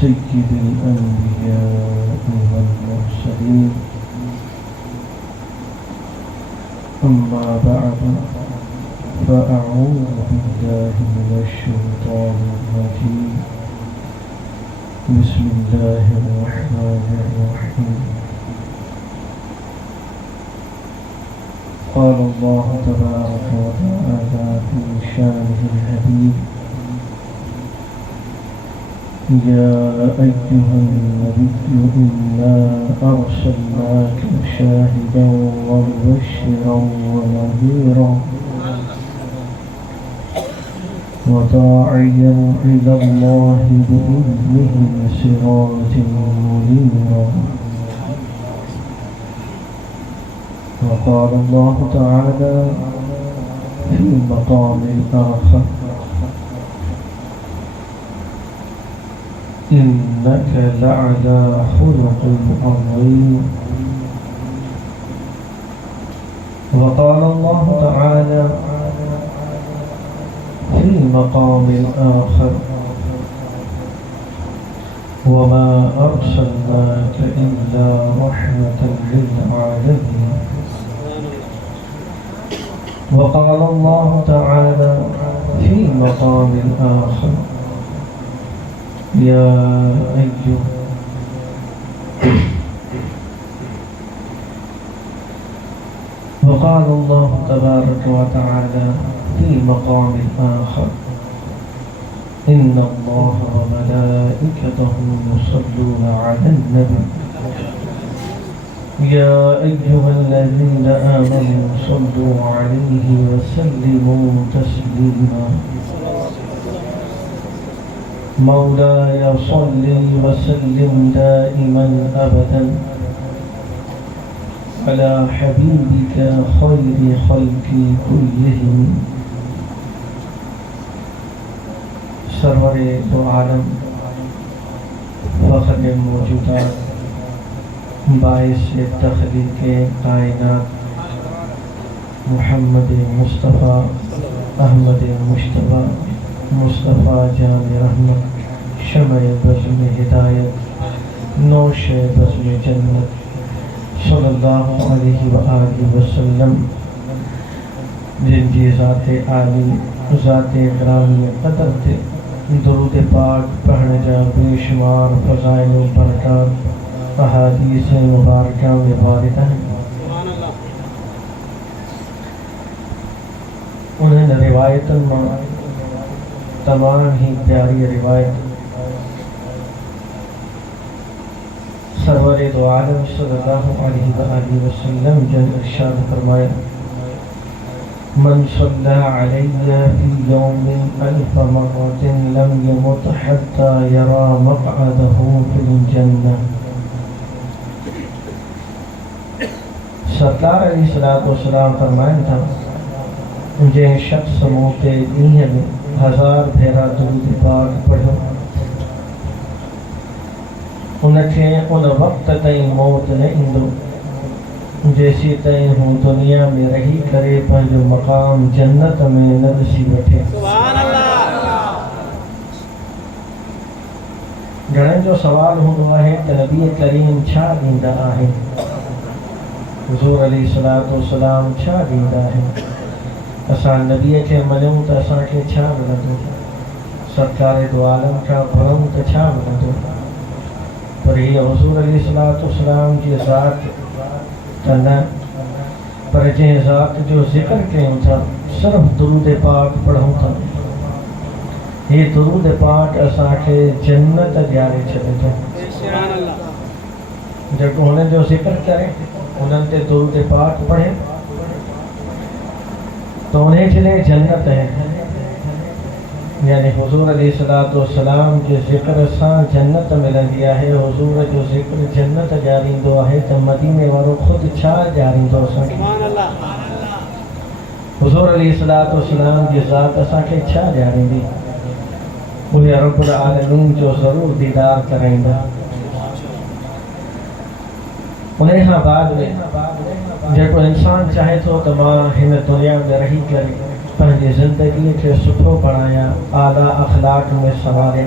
سيد الأنبياء والمرسلين أما بعد فأعوذ بالله من الشيطان الرجيم بسم الله الرحمن الرحيم قال الله تبارك وتعالى في شانه الحبيب يا أيها النبي إنا أرسلناك شاهدا ومبشرا ونذيرا وداعيا إلى الله بإذنه سراجا منيرا وقال الله تعالى في مقام آخر إنك لعلى خلق عظيم وقال الله تعالى في مقام آخر وما أرسلناك إلا رحمة للعالمين وقال الله تعالى في مقام آخر يا أيها وقال الله تبارك وتعالى في مقام آخر إن الله وملائكته يصلون على النبي يا أيها الذين آمنوا صلوا عليه وسلموا تسليما مولاي صل وسلم دائما أبدا على حبيبك خير خلق كلهم سرور دو عالم فخر موجودات باعث تخلیق کائنات محمد مصطفیٰ احمد مشتبہ مصطفیٰ جان رحمت شمع بزم ہدایت نوش بزم جنت صلی اللہ علیہ وآلہ وسلم جن کی ذات عالی ذات گرامی قدر تھے درود پاک پڑھنے جا بے شمار فضائل و برکات احادیث مبارکہ میں وارد ہیں انہیں روایت تمام ہی پیاری روایت سرور دو عالم صلی اللہ علیہ وآلہ وسلم جن ارشاد فرمایا من صلی علی فی یوم الف مرۃ لم یمت حتی یرا مقعدہ فی الجنہ سرکار علیہ السلام فرمائیں تھا جن شخص موتے دین میں 1000 بھیرا درود پاک پڑھو انکھیں ان وقت تائیں موت نہ اندو جیسی تائیں ہوں دنیا میں رہی کرے پنجو مقام جنت میں نرسی بیٹھے سبحان اللہ جنہیں جو سوال ہوں ہے کہ نبی کریم چھا دیندہ آہیں حضور علیہ السلام چھا دیندہ ہے اسان نبی کے منوں تو اسان کے چھا ملندو سرکار دو عالم کا بھروں تو چھا ملندو پر یہ حضور علیہ السلام کی ذات تنہ پر جن ذات جو ذکر کہیں تھا صرف درود پاک پڑھوں تھا یہ درود پاک اسان کے جنت جارے چلے تھے جب انہیں جو ذکر کریں انہیں تے درود پاک پڑھیں تو انہیں چلے جنت ہے یعنی حضور علیہ السلام کے ذکر سان جنت ملن دیا ہے حضور جو ذکر جنت جارین دو ہے تو مدینے والوں خود چھا جارین دو سان حضور علیہ السلام کی ذات اسان کے چھا جارین دی وہ رب العالمین جو ضرور دیدار کریں گا انہیں ہاں بعد میں جب انسان چاہے تو تمام ہمیں دنیا میں رہی کرے پہنجی زندگی کے سٹھو بڑھایا اعلیٰ اخلاق میں سواریں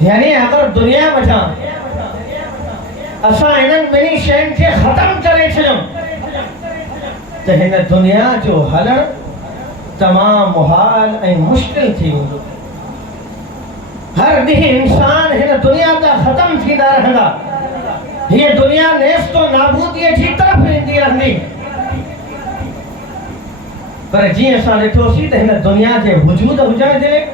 یعنی اگر دنیا وجہ اساں انن منی شین کے ختم کرے چھڑوں تو ہن دنیا جو ہلن تمام محال اے مشکل تھی وندو. ہر ڈی انسان ہن دنیا تا ختم تھیندا رہندا. یہ دنیا نیست و نابودی جی طرف ویندی رہندی. پر جی اساں ڈٹھو سی تے ہن دنیا جے وجود ہوجائے دے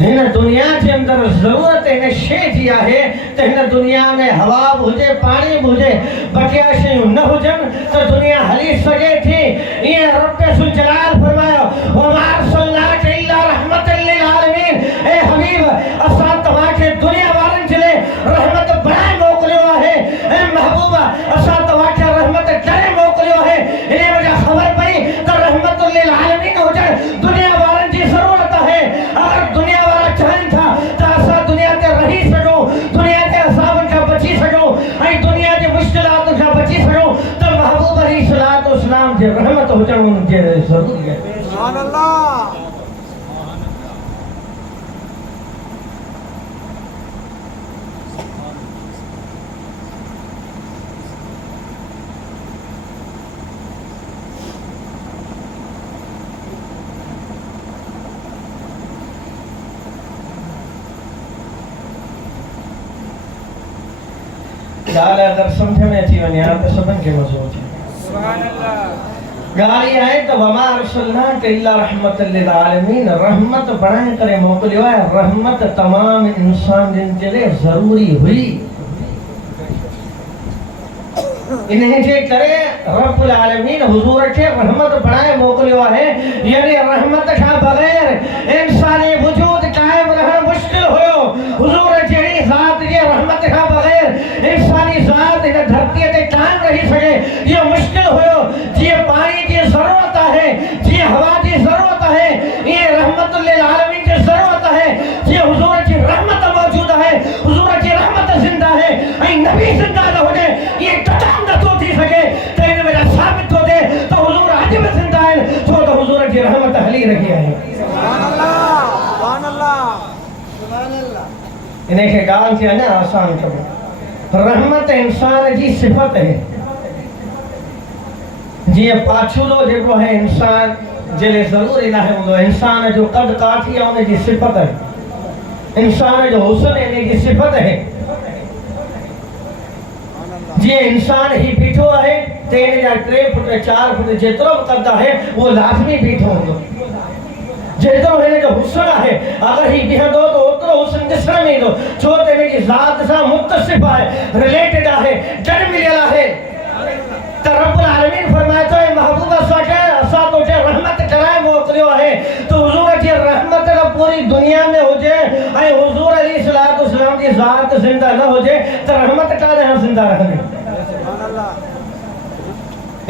ہن دنیا کے اندر ضرورت ہے شے جی ہے تے ہن دنیا میں ہوا بھجے پانی بھجے بقیہ شیوں نہ ہوجن تو دنیا ہلی سکے تھی. یہ رب ذوالجلال فرمایا وما ارسلناک الا رحمت للعالمین. اے حبیب اساں تواں کے دنیا والن چلے رحمت بڑا موکلیو ہے. اے محبوبہ اساں تواں کے رحمت کرے موکلیو ہے. انہیں وجہ خبر پئی تو رحمت للعالمین ہو جائے دنیا والن کی ضرورت ہے. اگر دنیا والا چاہن تھا تو اسا دنیا تے رہی سکوں دنیا کے عذاب کا بچی سکوں ائی دنیا کی مشکلات کا بچی سکوں تو محبوب علیہ الصلوۃ والسلام جے رحمت ہو جن جے ضروری ہے. سبحان اللہ. گال اگر سمجھ میں اچھی ونی تو سبن کے مزور ہے. سبحان اللہ. گالی آئے تو وما ارسلناک الا رحمت للعالمین. رحمت بڑھائیں کرے موکلیو ہے. رحمت تمام انسان جن کے لئے ضروری ہوئی. انہیں جے کرے رب العالمین حضور کے رحمت بڑھائے موکلیو ہے. یعنی رحمت کا بغیر انسانی وجود قائم رہنا مشکل ہوئے. حضور جیڑی ذات یہ رحمت کا بغیر انسانی ذات انہیں دھرتی تے قائم رہی سکے یہ مشکل ہوئے. یہ پانی کی ضرورت ہے یہ ہوا کی ضرورت ہے یہ رحمت للعالمین کی ضرورت ہے. یہ حضور کی رحمت موجود ہے. حضور کی رحمت زندہ ہے. اے نبی زندہ نہ ہو جائے یہ قطعاً نہ تو تھی سکے تو انہیں وجہ ثابت ہو دے تو حضور عجب زندہ ہے چھو تو حضور کی رحمت حلی رکھی ہے. سبحان اللہ. سبحان اللہ. سبحان اللہ. انہیں کے گال کیا نا آسان کرو. رحمت انسان کی صفت ہے. جی پاچھولو جو ہے انسان جلے ضروری نہ ہے وہ انسان جو قد کاٹھی ہے انہیں کی صفت ہے. انسان جو حسن ہے انہیں کی صفت ہے. جی انسان ہی بیٹھو ہے 3 یا 3 فٹ 4 فٹ جترو قدہ ہے وہ لازمی بیٹھو ہوں. جترو ہے جو حسن ہے اگر ہی بیہدو تو اترو حسن جسر میں دو چھوٹے میں کی ذات سا متصف ہے ریلیٹڈ ہے جن ملیلا ہے. تو رب العالمین فرمائے تو اے محبوبہ سا تو جے رحمت کرائے موکلیو ہے تو حضور کی رحمت کا پوری دنیا میں ہو جائے. اے حضور علیہ السلام کی ذات زندہ نہ ہو جائے تو رحمت کا رہا زندہ رہنے. سبحان اللہ.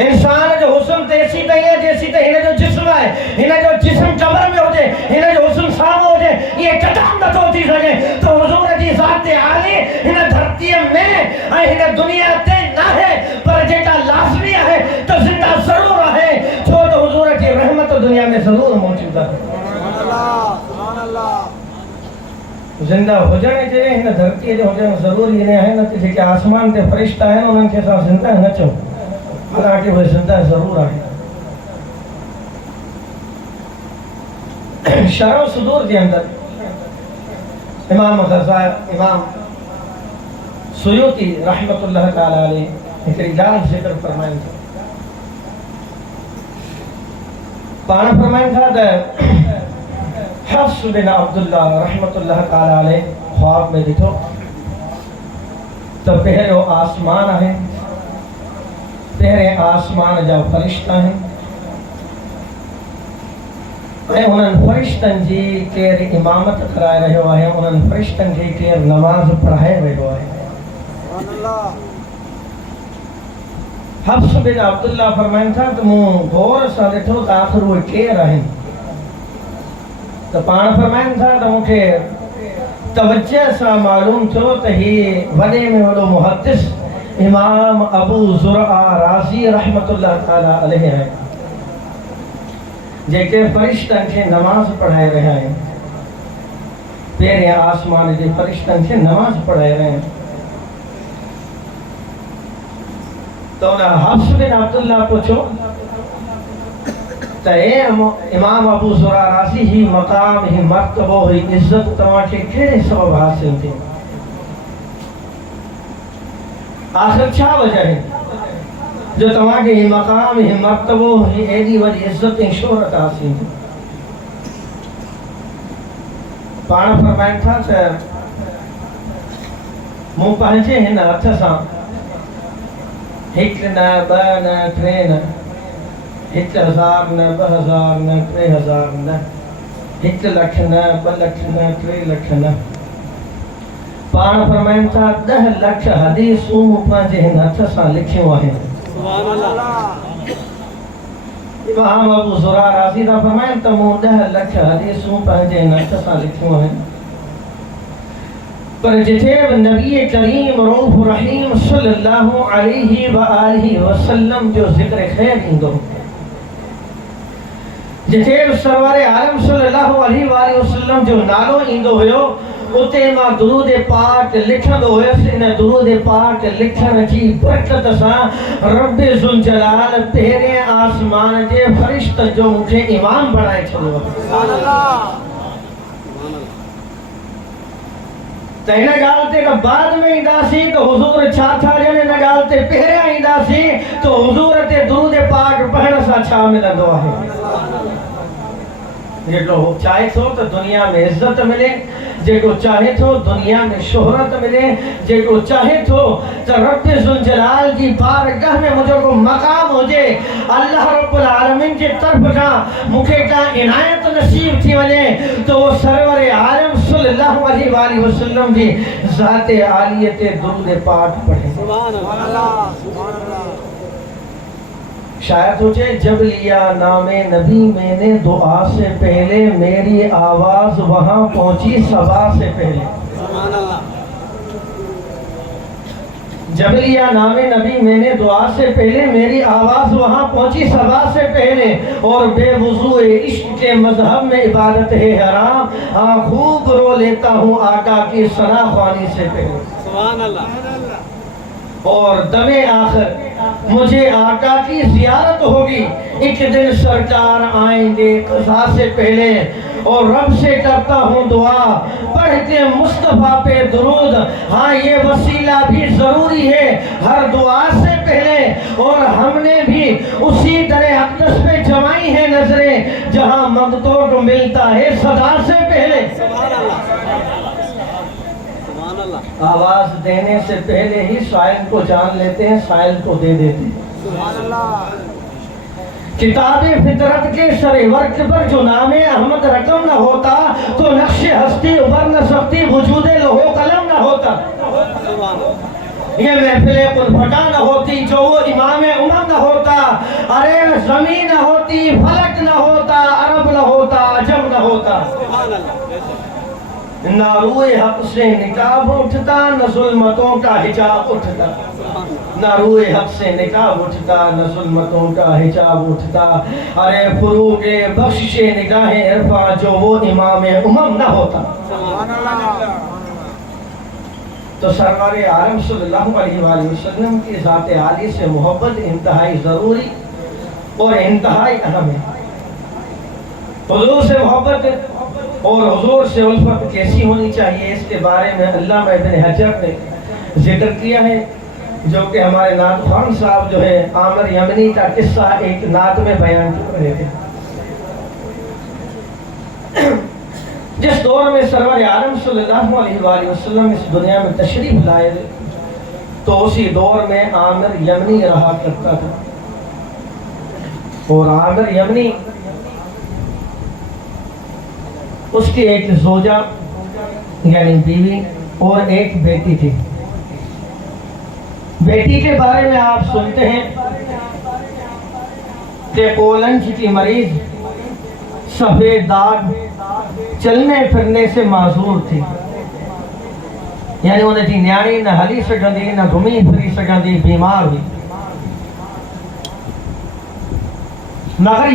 انسان جو حسن تیسی تہی ہے جیسی تہی انہیں جو جسم ہے انہیں جو جسم قبر میں ہو جائے انہیں جو حسن سام ہو جائے یہ قدم نہ تو تھی سکے تو حضور جی ذات عالی انہیں دھرتی میں انہیں دنیا تے نہ ہے پر جیٹا لازمی ہے تو زندہ ضرور ہے چھو تو حضور کی رحمت دنیا میں ضرور موجود ہے. سبحان اللہ. سبحان اللہ. زندہ ہو جانے چاہیے انہیں دھرتی جو ہو جانے ضروری انہیں ہے نا کہ آسمان تے فرشتہ ہے انہیں کے ساتھ زندہ ہے نہ چاہو حالانکہ وہ زندہ ضرور ہے. شرح و صدور کے اندر امام غزالی امام سیوطی رحمت اللہ تعالی علیہ ایک رجال ذکر فرمائیں تھا. پانا فرمائیں تھا حفص بن عبداللہ رحمت اللہ تعالی علیہ خواب میں دیکھو تو پہلے آسمان ہے پہلے آسمان جا فرشتہ ہیں انہوں فرشتن جی کیر امامت کرائے رہے ہوا ہے انہوں فرشتن جی کیر نماز پڑھائے رہے ہوا ہے. سبحان اللہ. حفص بن عبداللہ فرمائیں تھا تو موں غور سا دیکھو تو آخر وہ کیر رہے تو پان فرمائیں تھا تو مجھے توجہ سا معلوم تھو تو ہی وڈے میں وڈو محدث امام ابو زرع رازی رحمت اللہ تعالی علیہ ہے جے کے فرشتن کے نماز پڑھائے رہے ہیں. پیرے آسمان کے فرشتن سے نماز پڑھے رہے ہیں. تو انہیں حفص بن عبداللہ پوچھو تو اے امام ابو زرع راضی ہی مقام ہی مرتبہ ہی عزت تمہاں کے کیڑے سبب حاصل تھے؟ آخر کیا وجہ ہے جو تمہاں کے ہی مقام ہی مرتبہ ہی ایڈی وجہ عزت شہرت حاصل تھی؟ پانا فرمائن تھا کہ مو پہنچے ہیں نا اچھا سا ہک نہ با نہ ترے نہ ہک ہزار نہ با ہزار نہ ترے ہزار نہ ہک لکھ نہ با لکھ نہ ترے لکھ نہ پانا فرمائن تھا 10 لکھ حدیثوں پہنچے ہیں اچھا سا لکھے ہوئے ہیں. سبحان اللہ. امام ابو زرع راضی دا فرمائن تا مو 10 لکھ حدیثوں پہنچے ہیں اچھا سا لکھے ہوئے ہیں. پر جتیب نبی کریم رؤوف رحیم صلی اللہ علیہ وآلہ وسلم جو ذکر خیر ہندو جتیب سرور عالم صلی اللہ علیہ وآلہ وسلم جو نالو ہندو ہوئے اتے ماں درود پاک لکھن ہوئے انہیں درود پاک لکھن کی برکت سا رب ذوالجلال پہرے آسمان کے فرشت جو مجھے امام بڑھائے چھلو. سبحان اللہ. تو انہیں گالتے کہ بعد میں ہی سی تو حضور چھاتا جن انہیں گالتے پہرے ہی سی تو حضور تے درود پاک پہنا سا چھا ملا دعا ہے. یہ لو چاہے تو دنیا میں عزت ملے جے کو چاہے تو دنیا میں شہرت ملے جے کو چاہے تو رب ذوالجلال کی بارگاہ میں مجھے کو مقام ہو جائے اللہ رب العالمین کی طرف کا مکھے کا عنایت نصیب تھی ونے تو وہ سرور عالم صلی اللہ علیہ وآلہ وسلم کی ذات عالیت درود پاک پڑھیں. سبحان اللہ. سبحان اللہ. شاید ہوچے جب لیا نام نبی میں نے دعا سے پہلے میری آواز وہاں پہنچی صبا سے پہلے. سبحان اللہ. جب لیا نام نبی میں نے دعا سے پہلے میری آواز وہاں پہنچی صبا سے پہلے اور بے وضو عشق کے مذہب میں عبادت ہے حرام ہاں خوب رو لیتا ہوں آقا کی ثنا خوانی سے پہلے. سبحان اللہ. اور دم آخر مجھے آقا کی زیارت ہوگی ایک دن سرکار آئیں گے قضا سے پہلے اور رب سے کرتا ہوں دعا پڑھ کے مصطفیٰ پہ درود ہاں یہ وسیلہ بھی ضروری ہے ہر دعا سے پہلے اور ہم نے بھی اسی در اقدس پہ جمائی ہے نظریں جہاں مقتول کو ملتا ہے صدا سے پہلے. آواز دینے سے پہلے ہی سائل کو جان لیتے ہیں سائل کو دے دیتے ہیں. سبحان اللہ. کتاب فطرت کے سر ورق پر جو نام احمد رقم نہ ہوتا تو نقش ہستی ابھر نہ سکتی وجود لوح قلم نہ ہوتا. یہ محفل قل پھٹا نہ ہوتی جو وہ امام امم نہ ہوتا ارے زمین نہ ہوتی فلک نہ ہوتا عرب نہ ہوتا عجم نہ ہوتا. نہ روئے حق سے نکاب اٹھتا نہ ظلمتوں کا حجاب اٹھتا. نہ روئے حق سے نکاب اٹھتا نہ ظلمتوں کا حجاب اٹھتا. ارے فروغ بخشش نگاہ عرفا جو وہ امام امم نہ ہوتا. تو سرکار عالم صلی اللہ علیہ وآلہ وسلم کی ذات عالی سے محبت انتہائی ضروری اور انتہائی اہم ہے. حضور سے محبت اور حضور سے الفت کیسی ہونی چاہیے اس کے بارے میں علامہ ابن حجر نے ذکر کیا ہے جو کہ ہمارے نعت خوان صاحب جو ہے عامر یمنی کا قصہ ایک نعت میں بیان کر رہے تھے. جس دور میں سرور عالم صلی اللہ علیہ وآلہ وسلم اس دنیا میں تشریف لائے تو اسی دور میں عامر یمنی رہا کرتا تھا. اور عامر یمنی اس کی ایک زوجہ یعنی بیوی اور ایک بیٹی تھی. بیٹی کے بارے میں آپ سنتے ہیں کہ کولنج کی مریض سفید داغ چلنے پھرنے سے معذور تھی یعنی انہیں جی نیاری نہ ہلی سکندی نہ گھمی پھری سکندی بیمار ہوئی. مگر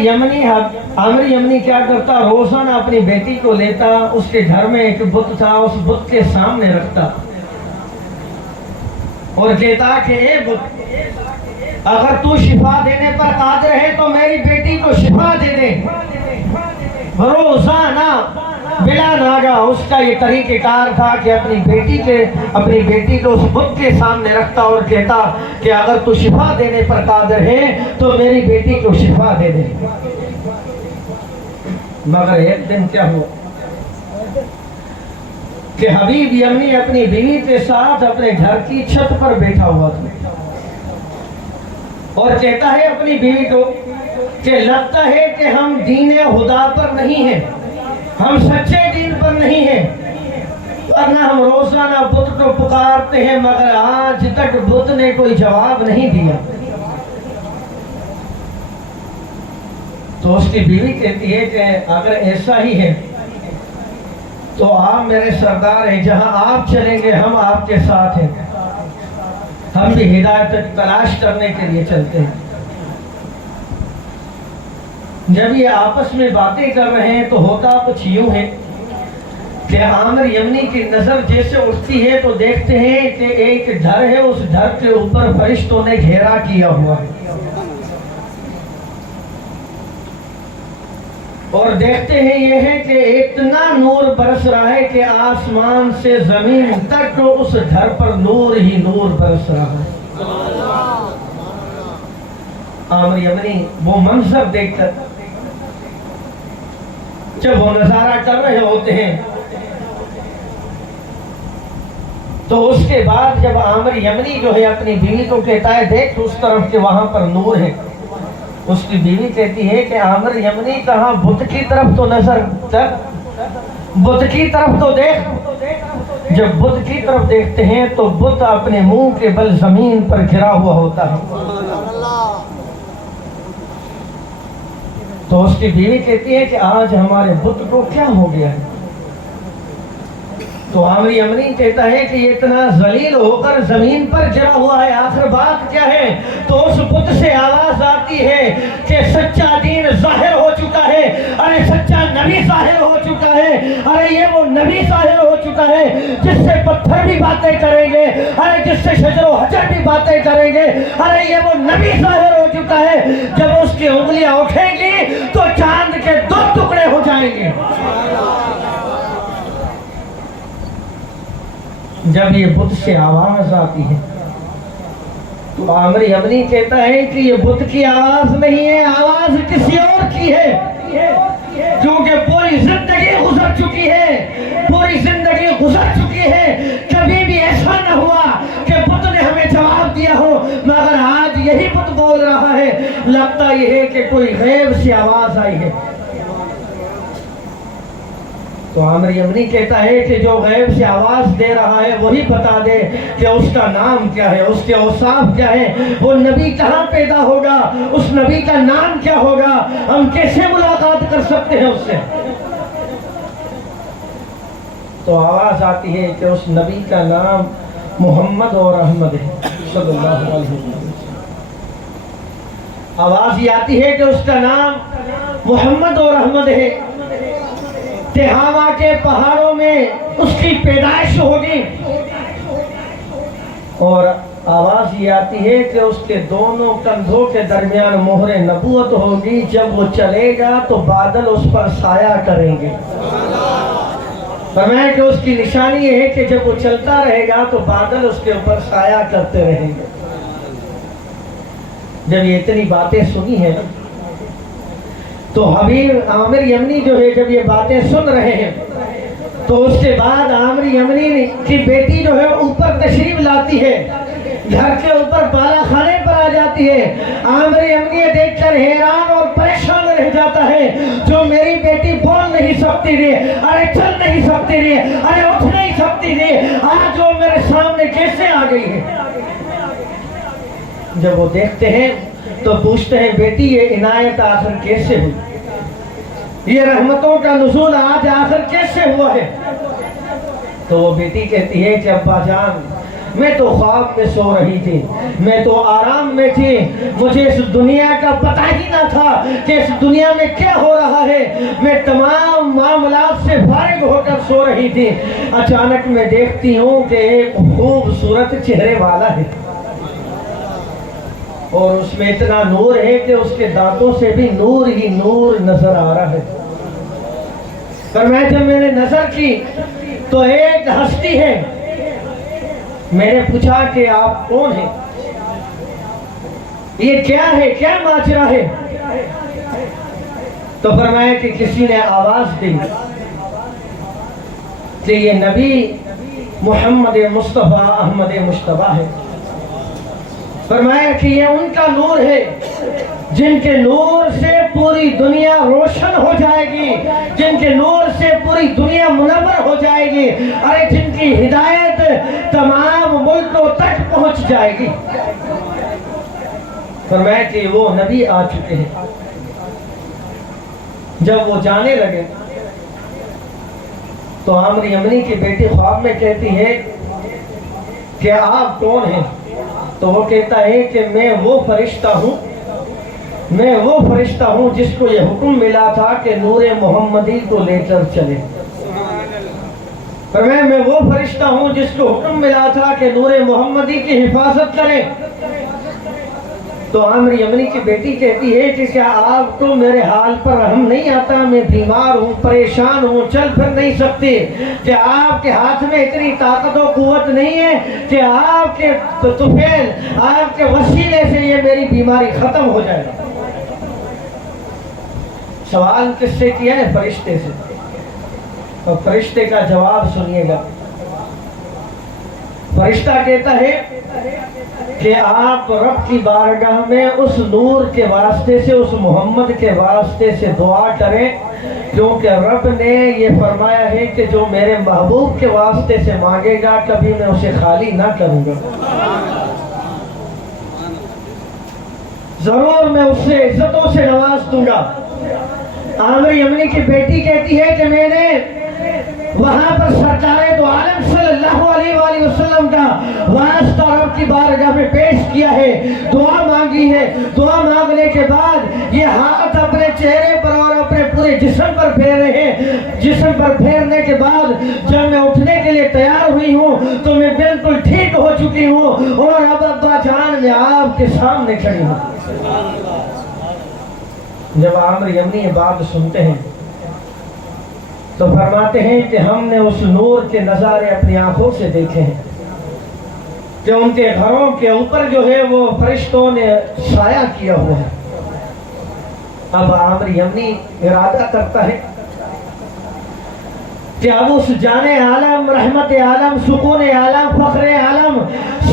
عامر یمنی کیا کرتا؟ روزانہ اپنی بیٹی کو لیتا، اس کے گھر میں ایک بت تھا، اس بت کے سامنے رکھتا اور کہتا کہ اے بت، اگر تو شفا دینے پر قادر ہے تو میری بیٹی کو شفا دے دے۔ روزانہ بلا ناگا اس کا یہ طریقہ کار تھا کہ اپنی بیٹی کو اس بت کے سامنے رکھتا اور کہتا کہ اگر تو شفا دینے پر قادر ہے تو میری بیٹی کو شفا دے دے۔ مگر ایک دن کیا ہوا کہ حبیب یمنی اپنی بیوی کے ساتھ اپنے گھر کی چھت پر بیٹھا ہوا تھا اور کہتا ہے اپنی بیوی کو کہ لگتا ہے کہ ہم دین خدا پر نہیں ہیں، ہم سچے دین پر نہیں ہیں، ورنہ ہم روزانہ بت کو پکارتے ہیں مگر آج تک بت نے کوئی جواب نہیں دیا۔ تو اس کی بیوی کہتی ہے کہ اگر ایسا ہی ہے تو آپ میرے سردار ہیں، جہاں آپ چلیں گے ہم آپ کے ساتھ ہیں، ہم بھی ہدایت تلاش کرنے کے لیے چلتے ہیں۔ جب یہ آپس میں باتیں کر رہے ہیں تو ہوتا کچھ یوں ہے کہ عامر یمنی کی نظر جیسے اٹھتی ہے تو دیکھتے ہیں کہ ایک گھر ہے، اس گھر کے اوپر فرشتوں نے گھیرا کیا ہوا ہے اور دیکھتے ہیں یہ ہے کہ اتنا نور برس رہا ہے کہ آسمان سے زمین تک اس گھر پر نور ہی نور برس رہا ہے۔ عامر یمنی وہ منظر دیکھ کر جب وہ نظارہ کر رہے ہوتے ہیں تو اس کے بعد جب عامر یمنی جو ہے اپنی بیوی کو کہتا ہے دیکھ اس طرف کہ وہاں پر نور ہے، اس کی بیوی کہتی ہے کہ عامر یمنی کہاں، بت کی طرف تو نظر کر، بت کی طرف تو دیکھ۔ جب بت کی طرف دیکھتے ہیں تو بت اپنے منہ کے بل زمین پر گرا ہوا ہوتا ہے۔ تو اس کی بیوی کہتی ہے کہ آج ہمارے بت کو کیا ہو گیا ہے؟ تو عامر یمنی کہتا ہے کہ یہ اتنا ذلیل ہو کر زمین پر گرا ہوا ہے، آخر بات کیا ہے؟ تو اس بت سے آواز آتی ہے کہ سچا دین ظاہر ہو چکا ہے، ارے سچا نبی ظاہر ہو چکا ہے، ارے یہ وہ نبی ظاہر ہو چکا ہے جس سے پتھر بھی باتیں کریں گے، ارے جس سے شجر و حجر بھی باتیں کریں گے، ارے یہ وہ نبی ظاہر ہو چکا ہے۔ جب اس کی انگلیاں اٹھیں گی تو چاند کے 2 ٹکڑے ہو جائیں گے۔ جب یہ بت سے آواز آتی ہے تو عامر یمنی کہتا ہے کہ یہ بت کی آواز نہیں ہے، آواز کسی اور کی ہے، کیونکہ پوری زندگی گزر چکی ہے، پوری زندگی گزر چکی ہے، کبھی بھی ایسا نہ ہوا کہ بت نے ہمیں جواب دیا ہو، مگر آج یہی بت بول رہا ہے۔ لگتا یہ ہے کہ کوئی غیب سے آواز آئی ہے۔ تو عامر یمنی کہتا ہے کہ جو غیب سے آواز دے رہا ہے وہی بتا دے کہ اس کا نام کیا ہے، اس کے اوصاف کیا ہے، وہ نبی کہاں پیدا ہوگا، اس نبی کا نام کیا ہوگا، ہم کیسے ملاقات کر سکتے ہیں اس سے؟ تو آواز آتی ہے کہ اس نبی کا نام محمد اور احمد ہے صلی اللہ علیہ وسلم۔ آواز یہ آتی ہے کہ اس کا نام محمد اور احمد ہے، تہاوا کے پہاڑوں میں اس کی پیدائش ہوگی، اور آواز یہ آتی ہے کہ اس کے دونوں کندھوں کے درمیان مہر نبوت ہوگی، جب وہ چلے گا تو بادل اس پر سایہ کریں گے۔ فرمایا کہ اس کی نشانی یہ ہے کہ جب وہ چلتا رہے گا تو بادل اس کے اوپر سایہ کرتے رہیں گے۔ جب یہ اتنی باتیں سنی ہیں تو حبیب عامر یمنی جو ہے جب یہ باتیں سن رہے ہیں تو اس کے بعد عامر یمنی کی بیٹی جو ہے اوپر تشریف لاتی ہے، گھر کے اوپر بالا خانے پر آ جاتی ہے۔ عامر یمنی دیکھ کر حیران اور پریشان رہ جاتا ہے، جو میری بیٹی بول نہیں سکتی رہی، ارے چل نہیں سکتی رہی، ارے اٹھ نہیں سکتی رہی، آج وہ میرے سامنے کیسے آ گئی ہے؟ جب وہ دیکھتے ہیں تو پوچھتے ہیں بیٹی یہ عنایت آخر کیسے ہوئی، یہ رحمتوں کا نزول آج آخر کیسے ہوا ہے؟ تو وہ بیٹی کہتی ہے کہ ابا جان میں تو خواب میں سو رہی تھی، میں تو آرام میں تھی، مجھے اس دنیا کا پتہ ہی نہ تھا کہ اس دنیا میں کیا ہو رہا ہے، میں تمام معاملات سے فارغ ہو کر سو رہی تھی۔ اچانک میں دیکھتی ہوں کہ ایک خوبصورت چہرے والا ہے اور اس میں اتنا نور ہے کہ اس کے دانتوں سے بھی نور ہی نور نظر آ رہا ہے۔ پر میں جب میں نے نظر کی تو ایک ہستی ہے، میں نے پوچھا کہ آپ کون ہیں، یہ کیا ہے، کیا ماجرا ہے؟ تو فرمایا کہ کسی نے آواز دی کہ یہ نبی محمد مصطفیٰ احمد مشتبہ ہے۔ فرمایا کہ یہ ان کا نور ہے جن کے نور سے پوری دنیا روشن ہو جائے گی، جن کے نور سے پوری دنیا منور ہو جائے گی، اور جن کی ہدایت تمام ملکوں تک پہنچ جائے گی۔ فرمایا کہ وہ نبی آ چکے ہیں۔ جب وہ جانے لگے تو عامر یمنی کی بیٹی خواب میں کہتی ہے کہ آپ کون ہیں؟ تو وہ کہتا ہے کہ میں وہ فرشتہ ہوں جس کو یہ حکم ملا تھا کہ نور محمدی کو لے کر چلے۔ میں وہ فرشتہ ہوں جس کو حکم ملا تھا کہ نور محمدی کی حفاظت کرے۔ تو عامر یمنی کی بیٹی کہتی ہے کہ کیا آپ کو میرے حال پر رحم نہیں آتا؟ میں بیمار ہوں، پریشان ہوں، چل پھر نہیں سکتی، کہ آپ کے ہاتھ میں اتنی طاقت و قوت نہیں ہے کہ آپ کے طفیل، آپ کے وسیلے سے یہ میری بیماری ختم ہو جائے؟ سوال کس سے کیا ہے؟ فرشتے سے۔ تو فرشتے کا جواب سنیے گا۔ فرشتہ کہتا ہے کہ آپ رب کی بارگاہ میں اس نور کے واسطے سے، اس محمد کے واسطے سے دعا کریں، کیونکہ رب نے یہ فرمایا ہے کہ جو میرے محبوب کے واسطے سے مانگے گا کبھی میں اسے خالی نہ کروں گا، ضرور میں اسے عزتوں سے نواز دوں گا۔ عامر یمنی کی بیٹی کہتی ہے کہ میں نے وہاں پر سرکار دو عالم صلی اللہ علیہ وآلہ وسلم کا واسطہ رب کی بارگاہ میں پیش کیا ہے، دعا مانگی ہے۔ دعا مانگنے کے بعد یہ ہاتھ اپنے چہرے پر اور اپنے پورے جسم پر پھیر رہے ہیں۔ جسم پر پھیرنے کے بعد جب میں اٹھنے کے لیے تیار ہوئی ہوں تو میں بالکل ٹھیک ہو چکی ہوں، اور اب ابا جان میں آپ کے سامنے کھڑی ہوں۔ جب عامر یمنی یہ بات سنتے ہیں تو فرماتے ہیں کہ ہم نے اس نور کے نظارے اپنی آنکھوں سے دیکھے ہیں کہ ان کے گھروں کے اوپر جو ہے وہ فرشتوں نے سایہ کیا ہوا ہے۔ اب عامر یمنی ارادہ کرتا ہے کہ اب اس جان عالم، رحمت عالم، سکون عالم، فخر عالم،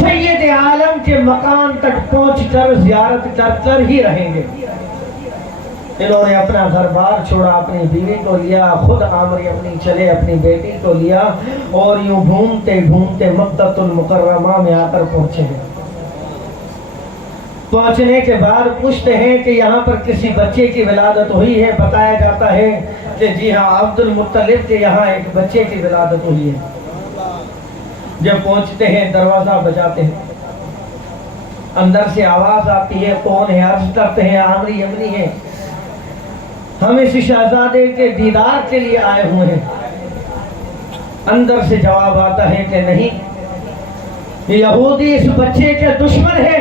سید عالم کے مقام تک پہنچ کر زیارت کر ہی رہیں گے۔ انہوں نے اپنا گھر بار چھوڑا، اپنی بیوی کو لیا، خود عامر یمنی چلے، اپنی بیٹی کو لیا، اور یوں ڈھونڈتے ڈھونڈتے مکہ المکرمہ میں آ کر پہنچے ہیں۔ پہنچنے کے بعد پوچھتے ہیں کہ یہاں پر کسی بچے کی ولادت ہوئی ہے؟ بتایا جاتا ہے کہ جی ہاں، عبد المطلب کے یہاں ایک بچے کی ولادت ہوئی ہے۔ جب پہنچتے ہیں دروازہ بجاتے ہیں، اندر سے آواز آتی ہے، کون ہے؟ عرض کرتے ہیں عامر یمنی ہے، ہم اس شہزادے کے دیدار کے لیے آئے ہوئے ہیں۔ اندر سے جواب آتا ہے کہ نہیں، یہودی اس بچے کے دشمن ہیں،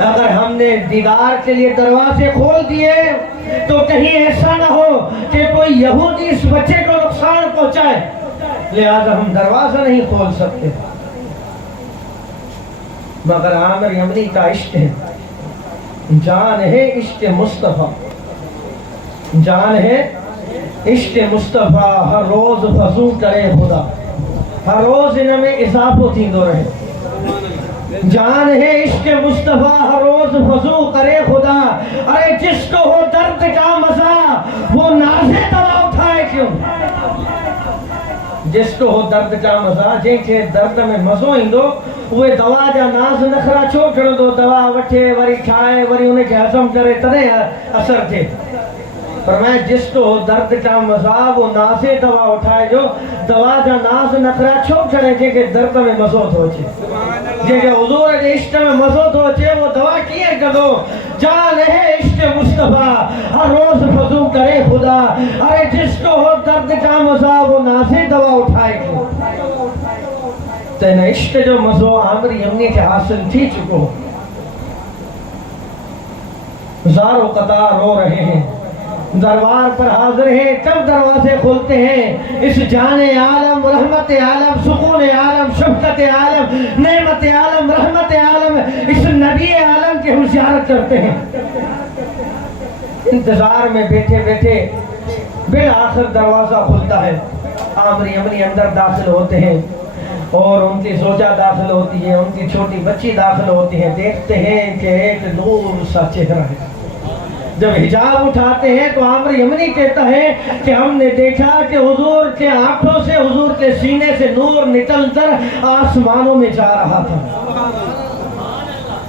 اگر ہم نے دیدار کے لیے دروازے کھول دیے تو کہیں ایسا نہ ہو کہ کوئی یہودی اس بچے کو نقصان پہنچائے، لہذا ہم دروازہ نہیں کھول سکتے۔ مگر عامر یمنی کا عشق ہے، جان ہے عشق مصطفیٰ، جان ہے عشق مصطفیٰ، ہر روز فضو کرے خدا، ہر روز ان میں اضافہ تھیندو رہے۔ جان ہے عشق مصطفیٰ، ہر روز فضو کرے خدا، ارے جس کو ہو درد کا مزہ وہ ناز دوا اٹھائے کیوں؟ جس کو ہو درد کا مزہ، جن کے درد میں مزو ایندو وہ دوا جا ناز نخرا چھو کھڑو، دوا وٹھے وری کھائے وری انہیں کے ہضم کرے تنے اثر تھے۔ فرمایا جس کو درد کا مزہ وہ نازے دوا اٹھائے جو دوا جا ناز نخرا چھو کرے جے کہ درد میں مزو تھو چھے جے کہ حضور کے عشق میں مزو تھو چھے وہ دوا کیے کدو جان ہے عشق مصطفیٰ ہر روز فضو کرے خدا ارے جس کو ہو درد کا مزہ وہ نازے دوا اٹھائے جو تینا عشق جو مزو عامر یمنی کے حاصل تھی چکو زار و قطار رو رہے ہیں دربار پر حاضر ہیں کب دروازے کھولتے ہیں اس جان عالم رحمت عالم سکون عالم شفقت عالم نعمت عالم رحمت عالم اس نبی عالم کے ہم زیارت کرتے ہیں انتظار میں بیٹھے بیٹھے بالآخر دروازہ کھلتا ہے عامر یمنی اندر داخل ہوتے ہیں اور ان کی زوجہ داخل ہوتی ہے ان کی چھوٹی بچی داخل ہوتی ہے دیکھتے ہیں کہ ایک نور سا چہرہ ہے جب حجاب اٹھاتے ہیں تو عامر یمنی کہتا ہے کہ ہم نے دیکھا کہ حضور کے آنکھوں سے حضور کے سینے سے نور نکل کر آسمانوں میں جا رہا تھا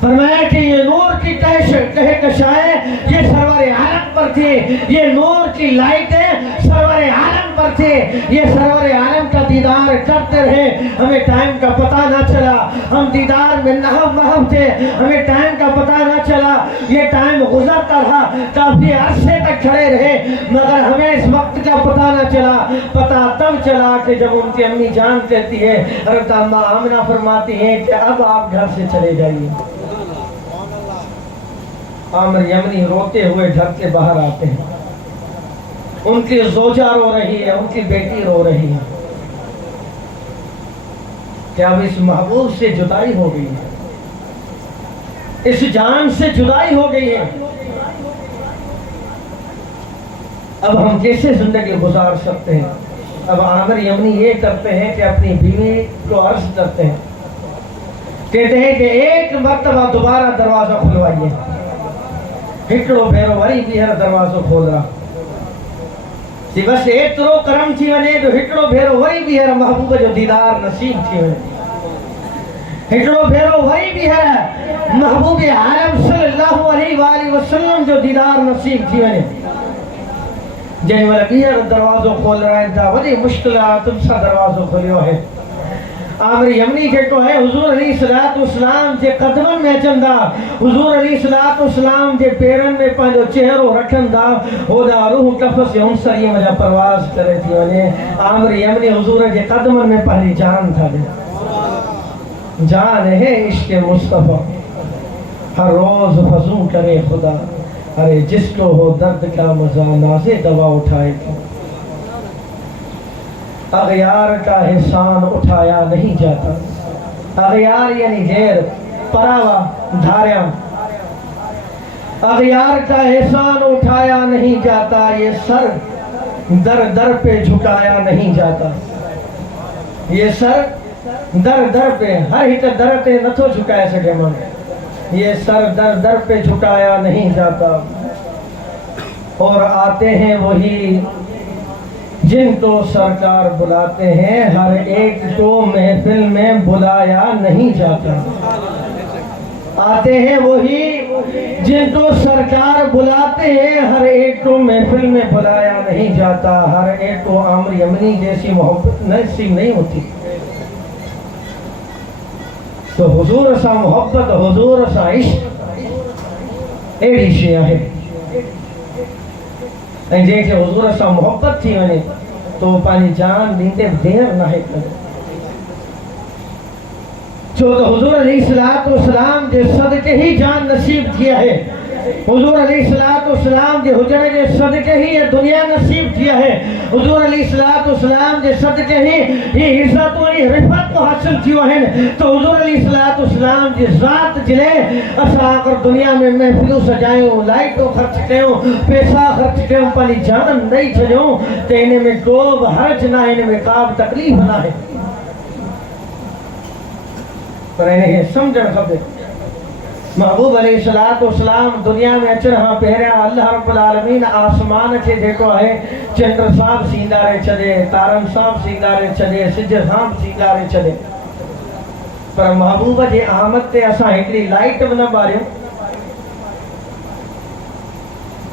فرمایا کہ یہ نور کی کہکشائیں یہ سرور عالم پر تھی یہ نور کی لائٹیں سرور عالم پر تھی یہ سرور عالم کا دیدار کرتے رہے ہمیں ٹائم کا پتہ نہ چلا ہم دیدار میں نہم محب تھے ہمیں ٹائم کا پتہ نہ چلا یہ ٹائم گزرتا رہا کافی عرصے تک کھڑے رہے مگر ہمیں اس وقت کا پتہ نہ چلا پتہ تب چلا کہ جب ان کی امی جان کہتی ہے حضرت اماں آمنہ فرماتی ہیں کہ اب آپ گھر سے چلے جائیے عامر یمنی روتے ہوئے گھر کے باہر آتے ہیں ان کی زوجہ رو رہی ہے ان کی بیٹی رو رہی ہے کہ اب اس محبوب سے جدائی ہو گئی ہے اس جان سے جدائی ہو گئی ہے اب ہم کیسے زندگی گزار سکتے ہیں اب عامر یمنی یہ کرتے ہیں کہ اپنی بیوی کو عرض کرتے ہیں کہتے ہیں کہ ایک مرتبہ دوبارہ دروازہ کھلوائیے ہکڑو بھیرو وری بھی ہر دروازہ کھول رہا سی بس ایترو کرم تھی ونے جو ہکڑو بھیرو وری بھی ہر محبوب جو دیدار نصیب تھی ونے ہکڑو بھیرو وری بھی ہر محبوب عالم صلی اللہ علیہ وآلہ وسلم جو دیدار نصیب تھی ونے جنہی والا بھی ہر دروازہ کھول رہا ہے دا ولی مشکلات تم سا دروازہ کھولیو ہے عامر یمنی جیکو ہے حضور علیہ السلام جے قدمن میں چندہ حضور علیہ السلام جے پیرن میں پانچو چہرو رکھن دا ہو دا روح کفس انسر یہ مجھا پرواز کرے تھی ونے عامر یمنی حضور جے قدمن میں پہلی جان تھا دے جان ہے عشق مصطفیٰ ہر روز فضو کرے خدا ارے جس کو ہو درد کا مزہ نازے دوا اٹھائے گا اغیار کا احسان اٹھایا نہیں جاتا اغیار یعنی غیر پراوا دھاریا اغیار کا احسان اٹھایا نہیں جاتا یہ سر در در پہ جھکایا نہیں جاتا یہ سر در در پہ ہر ہی در پہ نتھو جھکائے سکے من یہ سر در در پہ جھکایا نہیں جاتا اور آتے ہیں وہی جن کو سرکار بلاتے ہیں ہر ایک کو محفل میں بلایا نہیں جاتا آتے ہیں وہی جن کو سرکار بلاتے ہیں ہر ایک کو محفل میں بلایا نہیں جاتا ہر ایک کو عامر یمنی جیسی محبت نصیب نہیں ہوتی تو حضور سا محبت حضور سا عشق ایڑی شیعہ ہے جے کہ حضور سا محبت تھی ونے تو پانی جان دیندے دیر نہ ہے جو تو حضور علیہ السلام جے صدقے ہی جان نصیب کیا ہے حضور علیہ السلام جے حجر جے صدقے ہی یہ دنیا نصیب کیا ہے حضور علیہ السلام جے صدقے ہی یہ عزت و یہ رفت کو حاصل کیوں ہے تو حضور علیہ السلام جے ذات جلے اسا اگر دنیا میں محفلوں سجائیں لائٹوں خرچ کریں پیسہ خرچ کریں پانی جان نہیں چھجوں تو انہیں میں کوب حرج نہ انہیں میں کاب تکلیف نہ ہے پر انہیں سمجھن خبر محبوب علیہ السلام دنیا میں اچھر ہاں پہریا اللہ رب العالمین آسمان کے دیکھو ہے چندر صاحب سیندارے چلے تارن صاحب سیندارے چلے سجر صاحب سیندارے چلے پر محبوب جی آمد تے اسا ہکڑی لائٹ بنا بارے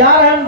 11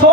100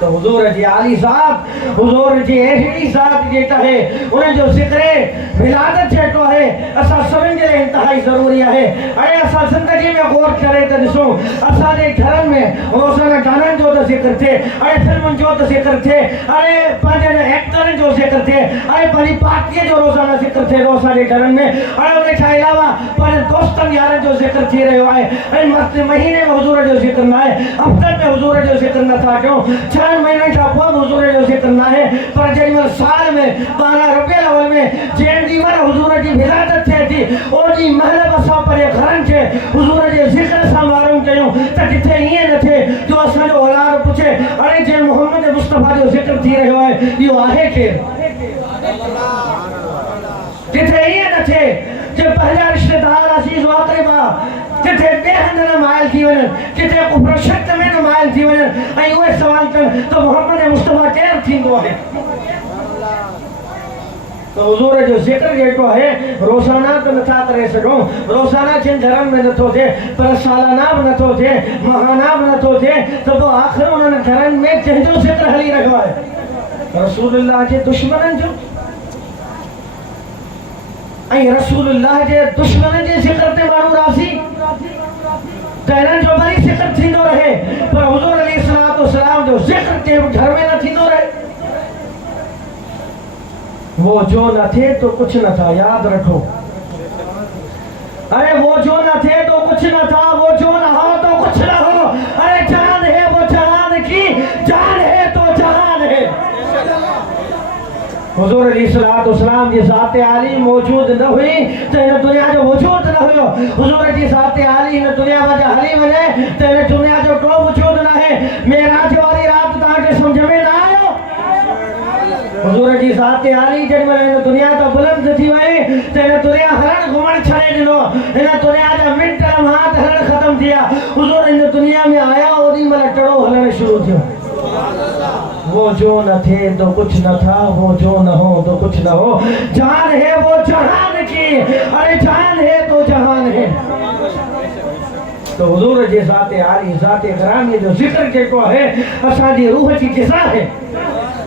تو حضور جی عالی صاحب حضور جی اہلی ذات جیتا ہے انہیں جو ذکر ولادت جیتو ہے اسا سمجھ لے انتہائی ضروری ہے ارے اسا زندگی میں غور کرے تو ڈسو اسا دے گھرن میں روزانہ گانن جو تو ذکر تھے ارے فلمن جو تو ذکر تھے ارے پانچ ایکٹرن جو ذکر تھے ارے بڑی پارٹی جو روزانہ ذکر تھے روزانہ دے گھرن میں ارے انہیں کے علاوہ پانچ دوستن یارن جو ذکر تھی رہے ہوئے ارے مہینے میں حضور جو ذکر نہ ہے ہفتہ میں حضور جو ذکر نہ تھا کیوں مہینے کا بعد حضور جو ذکر نہ ہے پر جنہوں سال میں 12 ربیع الاول میں جن دیوار حضور کی ولادت تھے تھی اور دی محل بسا پر گھرن کے حضور کے ذکر سے معلوم کیوں تا کتھے یہ نہ تھے جو اساں جو اولاد پوچھے ارے جن محمد مصطفیٰ جو ذکر تھی رہے ہوئے یہ آہے کے کتھے یہ نہ تھے جو پہلا رشتہ دار عزیز و اقربا کتے بے ہندنا مائل تھی ونن کتے کفر شک میں نہ مائل تھی ونن ائیں وہ سوال کر تو محمد مصطفیٰ کیر تھیندو ہے تو حضور جو ذکر جیتو ہے روزانہ تو نتھا کرے سکوں روزانہ جن دھرم میں نتھو تھے پر سالانہ بھی نتھو تھے ماہانہ بھی نتھو تھے تو وہ آخر انہوں نے دھرم میں جہجو ذکر حلی رکھوا ہے رسول اللہ کے دشمنن جو ائیں رسول اللہ کے دشمنن کے ذکر تے مانو راسی تیرن جو بری ذکر تھیندو رہے پر حضور علیہ السلام جو ذکر تے گھر میں نہ تھیندو رہے وہ جو نہ تھے تو کچھ نہ تھا یاد رکھو ارے وہ جو نہ تھے تو کچھ نہ تھا وہ جو نہ ہو تو کچھ نہ ہو ارے جان ہے وہ جہان کی جان ہے تو جہان ہے حضور علیہ السلام کی ذات عالی موجود نہ ہوئی تو انہیں دنیا جو وجود نہ ہوئی حضور کی ذات عالی انہیں دنیا میں جو حلی بنے تو انہیں دنیا جو کو وجود نہ ہے معراج والی رات تاکہ سمجھ میں نہ آئے حضور کی ذات عالی جن میں انہیں دنیا کا بلند تھی وئی تو انہیں دنیا ہرن گھمن چھڑے دنو انہیں دنیا کا منٹ لمحات ہرن ختم دیا حضور انہیں دنیا میں آیا اور دی ملک ٹڑو ہلنے شروع تھے وہ جو نہ تھے تو کچھ نہ تھا وہ جو نہ ہو تو کچھ نہ ہو جان ہے وہ جہان کی ارے جان ہے تو جہان ہے تو حضور جی ذات عالی ذات گرامی جو ذکر کے کو ہے اساں دی روح کی جزا ہے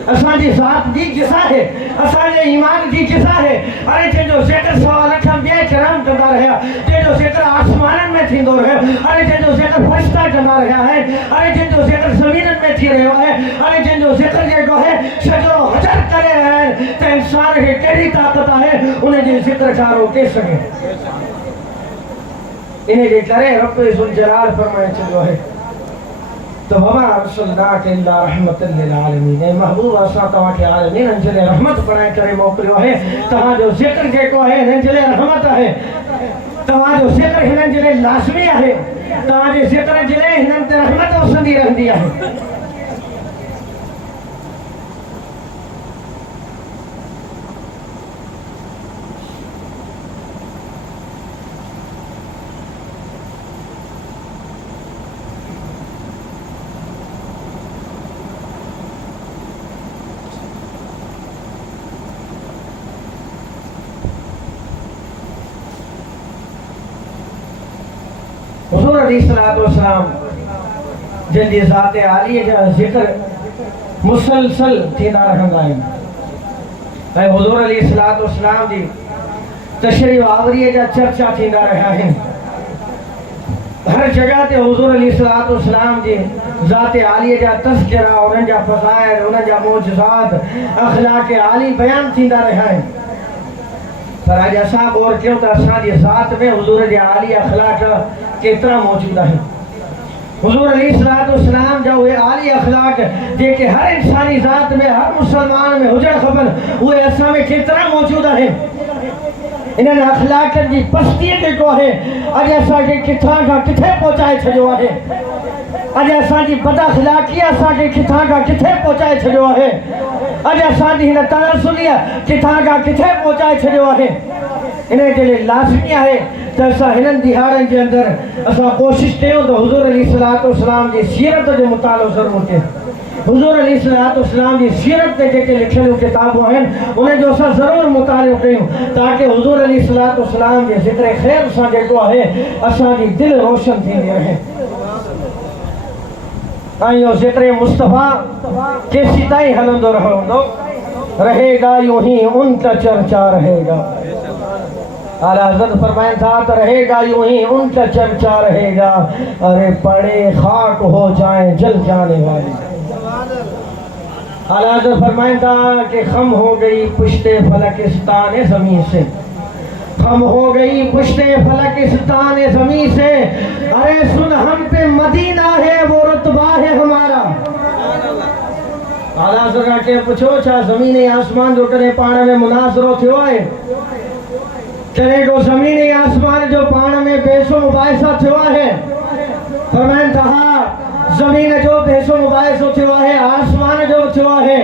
اساں دی ذات دی جزا ہے اساں دے ایمان دی جزا ہے ارے جن جو ذکر سوا لکھم بے کرام کرتا رہا جن جو ذکر آسمانن میں تھیندو رہے ارے جن جو ذکر فرشتہ کرتا رہا ہے ارے جن جو ذکر زمینن میں تھی رہا ہے ارے جن جو ذکر جو ہے شجر و حجر کرے رہا ہے تو انسان کے کیڑی طاقت ہے انہیں جو ذکر چارو کے سکے انہیں جو کرے رب ذوالجلال فرمائے چلو ہے تو وما ارسلناک الا رحمت للعالمین اے محبوب اساں تواں کے عالمین انجل رحمت بنائے کرے موکلیو ہے تواں جو ذکر جیکو ہے انجل رحمت ہے تواں جو ذکر انجل لازمی ہے تواں جو ذکر انجل انجل رحمت وسندی رہندی ہے حضور علیہ السلام جن دی ذات عالی جا ذکر مسلسل تھینا رہندا ہے اے حضور علیہ السلام دی تشریف آوری جا چرچا تھینا رہا ہے ہر جگہ تے حضور علیہ السلام دی ذات عالی جا تذکرہ انہاں جا فضائل انہاں جا معجزات اخلاق عالی بیان تھیندا رہا ہے پر آج ایسا غور کیوں کہ اساں دی ذات میں حضور دی عالی اخلاق کتنا موجود ہے حضور علیہ السلام جو وہ عالی اخلاق جے کہ ہر انسانی ذات میں ہر مسلمان میں حجر خبر وہ ایسا میں کتنا موجود ہے انہوں نے اخلاق کی پستی کے کو ہے آج ایسا کہ کتھاں کا کتھے پہنچائے چھجو ہے آج ایسا کی بد اخلاقی ایسا کہ کتھاں کا کتھے پہنچائے چھجو ہے آج ایسا کی ہنہ تناسلیہ کتھاں کا کتھے پہنچائے چھجو ہے انہیں کے لئے لازمی ہے تو ایسا ہنن دہارن کے اندر ایسا کوشش تے ہو تو حضور علیہ السلام کی سیرت جو مطالعہ ضرور تے حضور علیہ السلام کی سیرت تے کے لکھے لئے کتابوں ہیں انہیں جو ایسا ضرور مطالعہ کریں تاکہ حضور علیہ السلام کے ذکر خیر سا جو ہے ایسا کی دل روشن تھی رہے آئیو ذکر مصطفیٰ کیسی تائی ہلندو رہے گا یوں ہی ان کا چرچا رہے گا. اعلیٰ حضرت فرمائیں تھا تو رہے گا یوں ہی ان کا چرچا رہے گا. ارے پڑے خاک ہو جائیں جل جانے والی. اعلیٰ حضرت فرمائیں تھا کہ خم ہو گئی پشت فلکستان زمین سے. خم ہو گئی پشت فلکستان زمین سے. ارے سن ہم پہ مدینہ ہے وہ رتبہ ہے ہمارا. اعلیٰ حضرت کے پوچھو چھا زمین آسمان جو کرے پانے میں مناظرو تھیو ہے. چلے کو زمین آسمان جو پان میں پیسوں مباحثہ تھیو ہے. فرمائن تھا زمین جو پیسوں مباحثہ تھیو ہے آسمان جو تھیو ہے.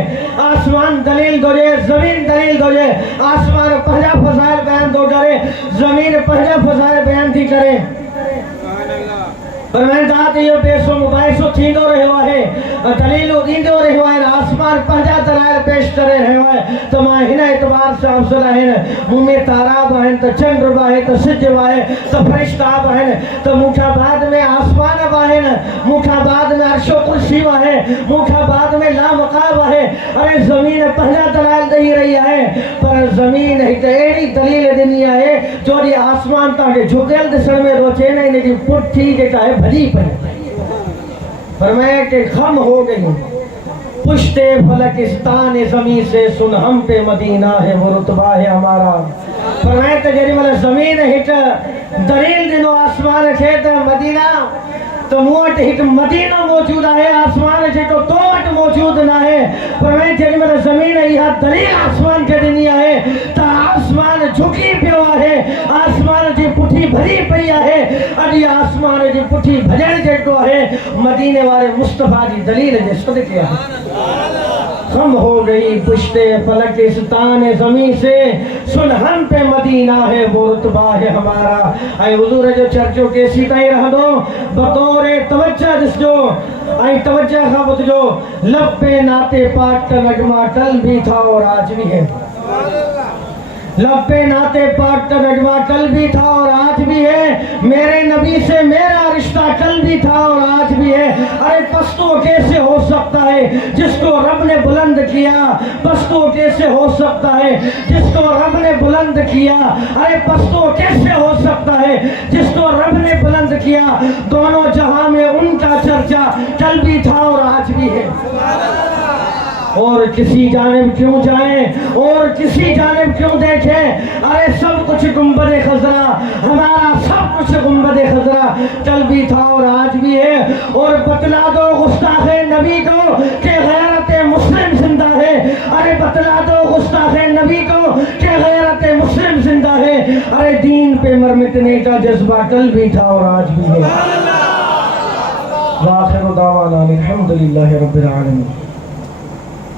آسمان دلیل دو جے زمین دلیل دو جے. آسمان پہلا فضائل بیان دو کرے زمین پہلا فضائل بیان تھی کرے. فرمائن تھا کہ یہ پیسوں مباحثہ تھی دو رہے ہوئے دلیلو دین دو رہے ہوئے آسمان پہلا دلائل پیش کرے رہے ہوئے. تو ماں ہنہ اعتبار سے افضل ہیں مومی تاراب ہیں تو چند ربا ہے تو سجب ہے تو فرشتاب ہیں تو موٹھا بعد میں آسمان اب ہیں موٹھا بعد میں عرش و کرسی ہے موٹھا بعد میں لا مقاب ہے. ارے زمین پہلا دلائل دہی رہی ہے پر زمین ہی تو ایڑی دلیل دنیا ہے جو دی آسمان تاکہ جھکل دسر میں روچے نہیں نہیں پٹ ٹھیک ہے بھلی پر. فرمایا کہ خم ہو گئی پشت فلکستان زمین سے سن ہم پہ مدینہ ہے وہ رتبہ ہے ہمارا. فرمایا کہ جری والا زمین ہٹ دلیل دنو آسمان کھیت مدینہ تو موٹ ہٹ مدینہ موجود ہے آسمان جیٹو توٹ موجود نہ ہے. فرمایا جری والا زمین ہے یہ دلیل آسمان کے دنیا ہے تا آسمان جھکی پیوا ہے آسمان جی پٹھی بھری پیا ہے. ارے آسمان جی پٹھی بھجن جیٹو ہے مدینے والے مصطفیٰ جی دلیل جے صدقے ہے. خم ہو گئی پشت فلکستان زمین سے سن ہم پہ مدینہ ہے وہ رتبہ ہے ہمارا. اے حضور جو چرچوں کیسی تائی رہ دو بطور توجہ جس جو اے توجہ خبت جو لب پہ ناتے پاک کا نغمہ کل بھی تھا اور آج بھی ہے. لب پہ ناتے پاک کا نغمہ کل بھی تھا اور آج بھی ہے. میرے نبی سے میرا رشتہ کل بھی تھا اور آج بھی ہے. ارے پستو کیسے ہو سکتا ہے جس کو رب نے بلند کیا. پستو کیسے ہو سکتا ہے جس کو رب نے بلند کیا. ارے پستو کیسے ہو سکتا ہے جس کو رب نے بلند کیا. دونوں جہاں میں ان کا چرچا کل بھی تھا اور آج بھی ہے. اور کسی جانب کیوں جائیں اور کسی جانب کیوں دیکھیں. ارے سب کچھ گنبد خضرا ہمارا سب کچھ گنبد خضرا کل بھی تھا اور آج بھی ہے. اور بتلا دو گستاخ نبی کو کہ غیرت مسلم زندہ ہے. ارے بتلا دو گستاخ نبی کو کہ غیرت مسلم زندہ ہے. ارے دین پہ مرمٹنے کا جذبہ کل بھی تھا اور آج بھی ہے. وآخر دعوانا الحمدللہ رب العالمین.